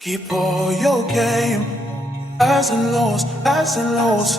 Keep all your game, highs and lows, highs and lows.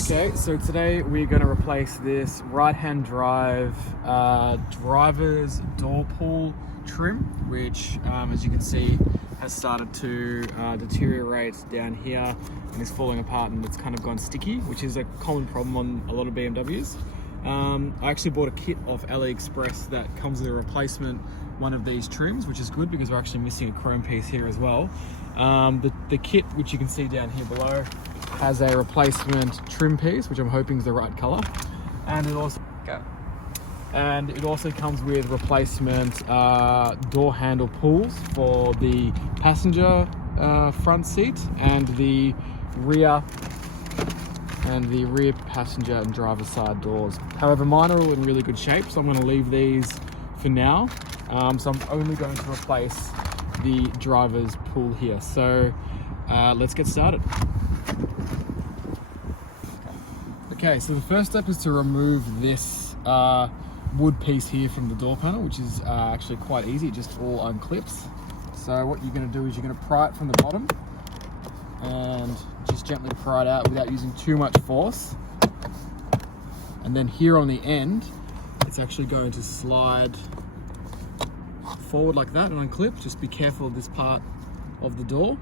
Okay, so today we're going to replace this right-hand drive driver's door pull trim, which as you can see has started to deteriorate down here and is falling apart, and it's kind of gone sticky, which is a common problem on a lot of BMWs. I actually bought a kit off Aliexpress that comes with a replacement one of these trims, which is good because we're actually missing a chrome piece here as well. The kit, which you can see down here below, has a replacement trim piece, which I'm hoping is the right color, and it also comes with replacement door handle pulls for the passenger front seat and the rear passenger and driver side doors. However, mine are all in really good shape, so I'm going to leave these for now. So I'm only going to replace the driver's pull here. So let's get started. Okay, so the first step is to remove this wood piece here from the door panel, which is actually quite easy. It just all unclips. So what you're going to do is you're going to pry it from the bottom and just gently pry it out without using too much force. And then here on the end, it's actually going to slide forward like that and unclip. Just be careful of this part of the door.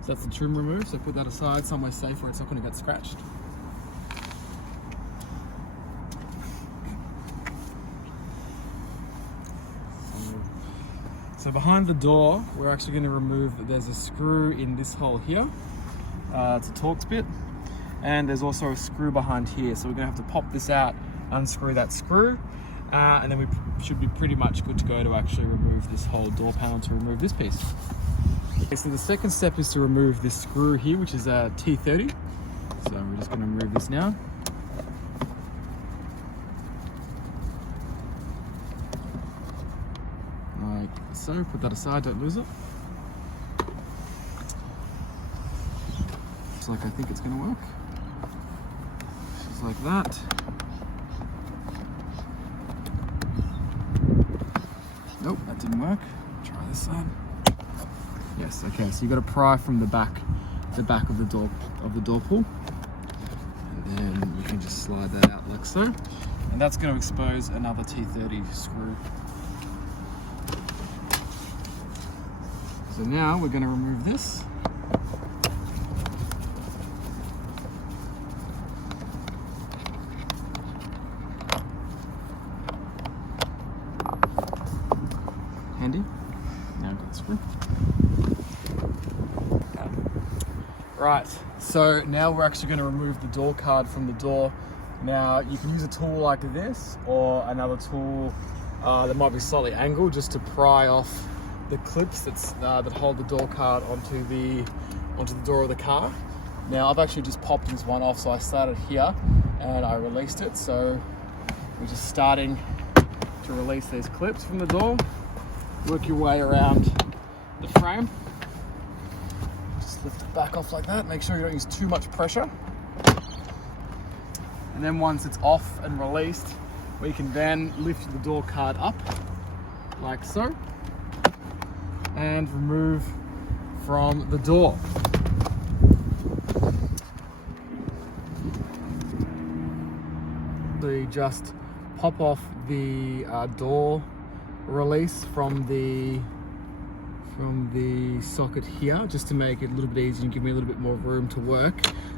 So that's the trim removed, so put that aside somewhere safe where it's not going to get scratched. So behind the door, we're actually going to remove, there's a screw in this hole here. It's a Torx bit, and there's also a screw behind here. So we're going to have to pop this out, unscrew that screw, and then we should be pretty much good to go to actually remove this whole door panel to remove this piece. Okay, so the second step is to remove this screw here, which is a T30. So we're just going to remove this now. Like so, put that aside, don't lose it. Looks like I think it's going to work. Just like that. Nope, that didn't work. Try this side. Yes, okay, so you got to pry from the back of the door pull, and then you can just slide that out like so, and that's going to expose another T30 screw. So now we're going to remove this. Handy. Now I've got the screw. Right, so now we're actually going to remove the door card from the door. Now you can use a tool like this or another tool that might be slightly angled, just to pry off the clips that hold the door card onto the door of the car. Now I've actually just popped this one off, so I started here and I released it. So we're just starting to release these clips from the door. Work your way around the frame. Just lift it back off like that. Make sure you don't use too much pressure. And then once it's off and released, we can then lift the door card up like so and remove from the door. So you just pop off the door release from the socket here, just to make it a little bit easier and give me a little bit more room to work.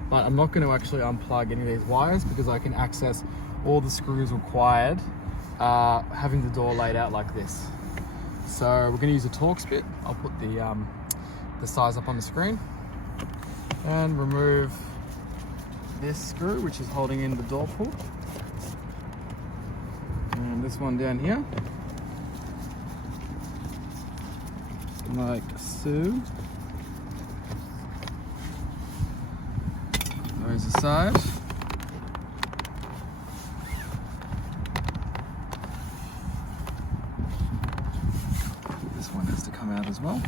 But I'm not going to actually unplug any of these wires because I can access all the screws required having the door laid out like this. So we're going to use a Torx bit. I'll put the size up on the screen and remove this screw, which is holding in the door pull, and this one down here, like so. Those aside. This one has to come out as well.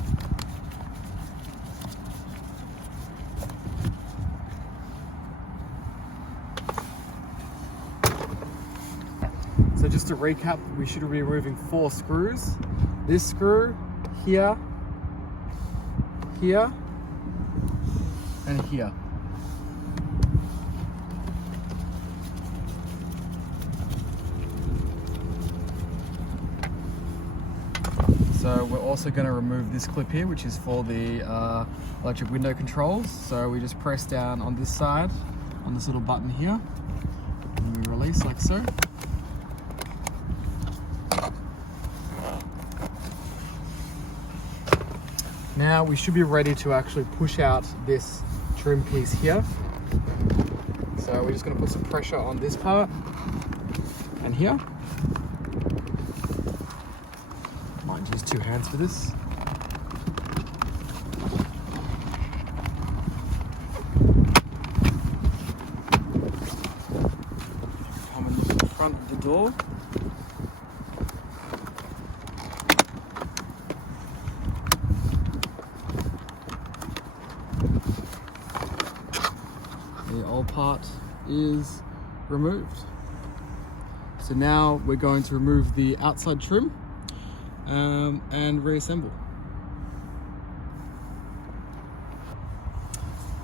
So just to recap, we should be removing 4 screws. this screw here, here, and here. So we're also going to remove this clip here, which is for the electric window controls. So we just press down on this side, on this little button here, and we release like so. Now we should be ready to actually push out this trim piece here. So we're just going to put some pressure on this part and here. Might use 2 hands for this. Come in the front of the door. The old part is removed. So now we're going to remove the outside trim and reassemble.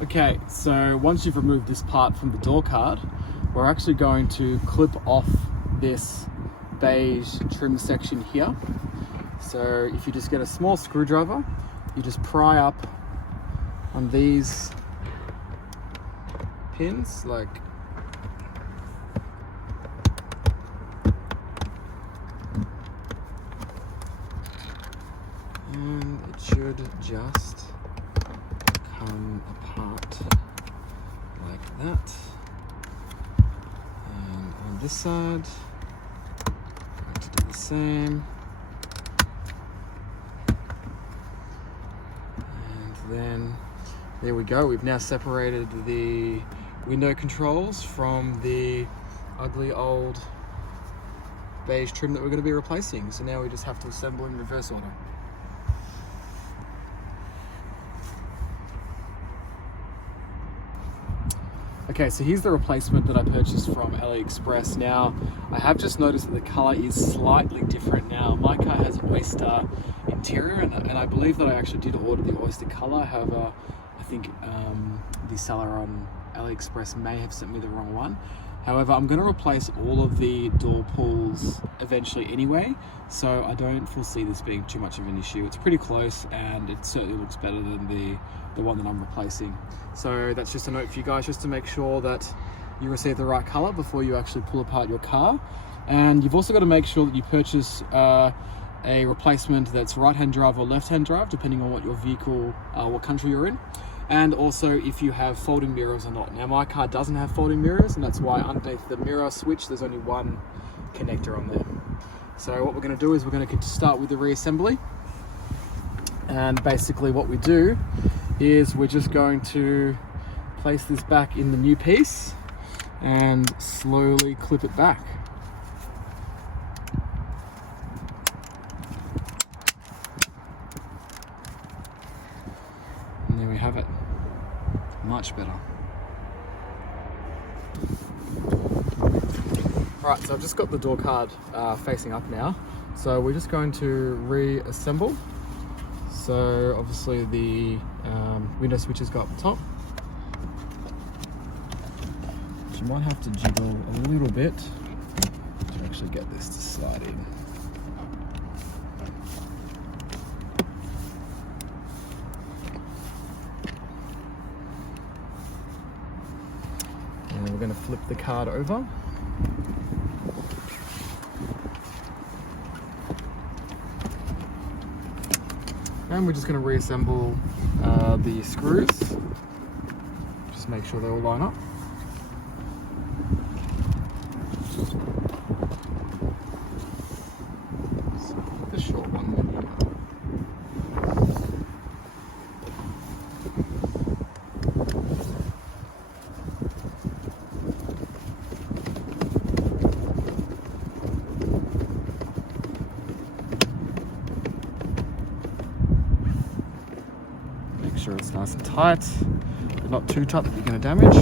Okay, so once you've removed this part from the door card, we're actually going to clip off this beige trim section here. So if you just get a small screwdriver, you just pry up on these pins, like and it should just come apart like that. And on this side, I'm going to do the same. And then there we go. We've now separated the window controls from the ugly old beige trim that we're going to be replacing. So now we just have to assemble in reverse order. Okay, so here's the replacement that I purchased from Aliexpress. Now, I have just noticed that the color is slightly different now. My car has oyster interior, and I believe that I actually did order the oyster color. However, I think the seller on Aliexpress may have sent me the wrong one. However, I'm going to replace all of the door pulls eventually anyway, so I don't foresee this being too much of an issue. It's pretty close, and it certainly looks better than the one that I'm replacing. So that's just a note for you guys, just to make sure that you receive the right color before you actually pull apart your car. And you've also got to make sure that you purchase a replacement that's right-hand drive or left-hand drive, depending on what your vehicle, what country you're in. And also if you have folding mirrors or not. Now my car doesn't have folding mirrors, and that's why underneath the mirror switch there's only one connector on there. So what we're going to do is we're going to start with the reassembly. And basically what we do is we're just going to place this back in the new piece and slowly clip it back. And there we have it. Much better. Alright, so I've just got the door card facing up now. So we're just going to reassemble. So obviously the window switches go up the top. So you might have to jiggle a little bit to actually get this to slide in. And we're going to flip the card over. And we're just going to reassemble the screws. Just make sure they all line up. So the short one here. Make sure it's nice and tight, but not too tight that you're going to damage.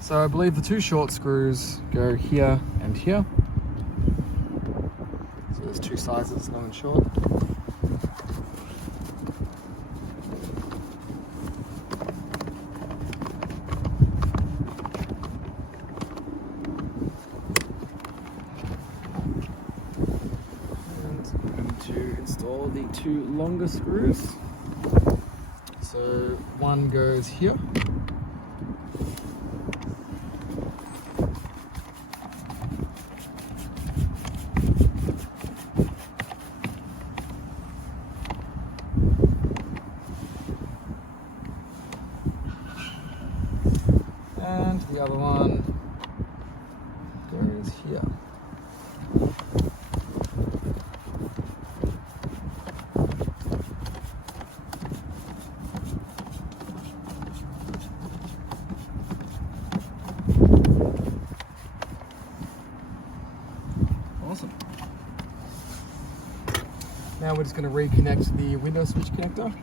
So I believe the two short screws go here and here. there's two sizes, long and short. And I'm going to install the two longer screws. So one goes here. And the other one goes here. Awesome. Now we're just going to reconnect the window switch connector.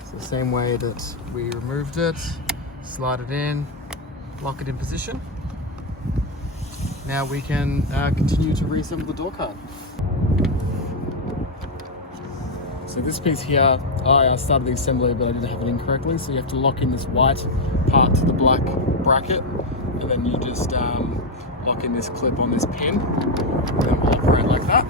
It's the same way that we removed it. Slide it in, lock it in position. Now we can continue to reassemble the door card. So this piece here, I started the assembly but I didn't have it in correctly, so you have to lock in this white part to the black bracket, and then you just lock in this clip on this pin, and then we'll operate like that.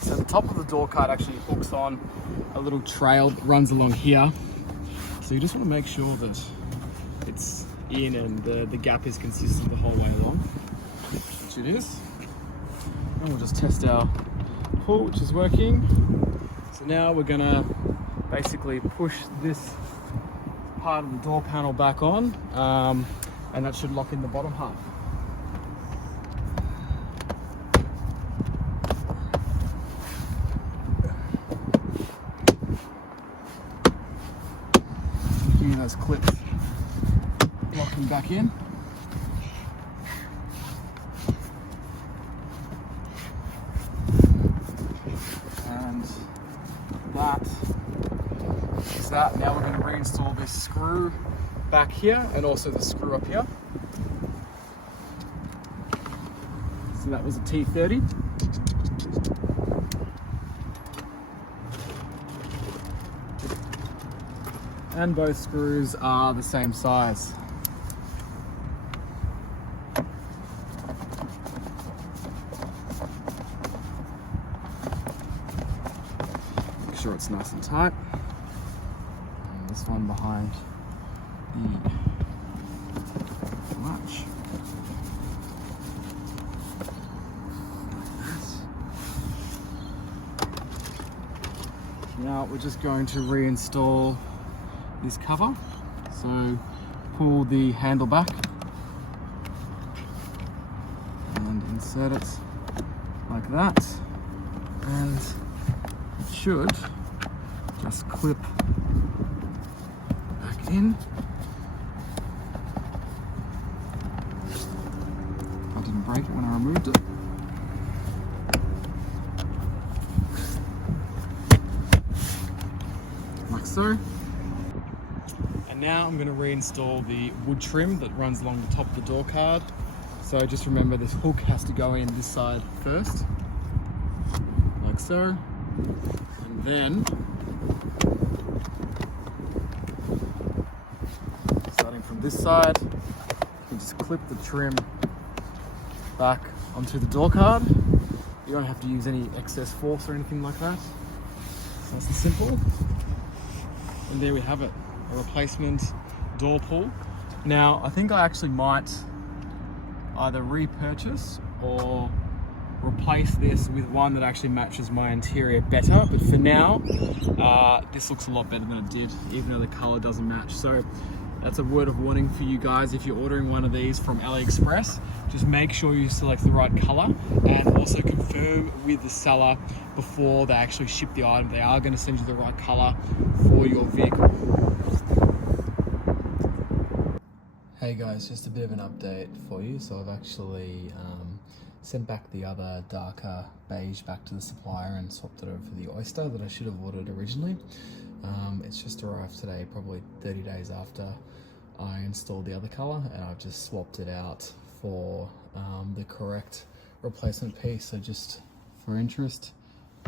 So the top of the door card actually hooks on a little trail that runs along here. So you just want to make sure that it's in and the gap is consistent the whole way along, which it is. And we'll just test our pull, which is working. So now we're gonna basically push this part of the door panel back on, and that should lock in the bottom half. Those clips locking back in. And that is that. Now we're going to reinstall this screw back here and also the screw up here. So that was a T30. And both screws are the same size. Make sure it's nice and tight. And this one behind the latch. Now we're just going to reinstall this cover. So pull the handle back and insert it like that, and it should just clip back in. I didn't break it when I removed it. Like so. Now I'm going to reinstall the wood trim that runs along the top of the door card. So just remember, this hook has to go in this side first, like so, and then starting from this side, you can just clip the trim back onto the door card. You don't have to use any excess force or anything like that. So nice and simple. And there we have it. A replacement door pull. Now I think I actually might either repurchase or replace this with one that actually matches my interior better, but for now this looks a lot better than it did, even though the color doesn't match. So That's a word of warning for you guys. If you're ordering one of these from Aliexpress, just make sure you select the right color and also confirm with the seller before they actually ship the item. They are going to send you the right color for your vehicle. Hey guys, just a bit of an update for you. So I've actually sent back the other darker beige back to the supplier and swapped it over for the oyster that I should have ordered originally. It's just arrived today, probably 30 days after I installed the other color, and I've just swapped it out for the correct replacement piece. So just for interest,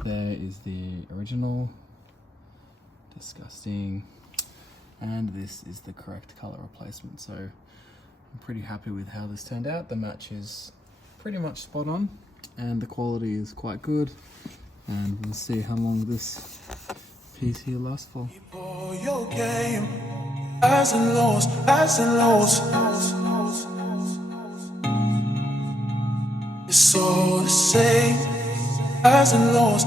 there is the original, disgusting, and this is the correct color replacement. So I'm pretty happy with how this turned out. The match is pretty much spot on and the quality is quite good, and we'll see how long this piece here lasts for. Your game, highs and lows, highs and lows. It's all the same, highs and lows.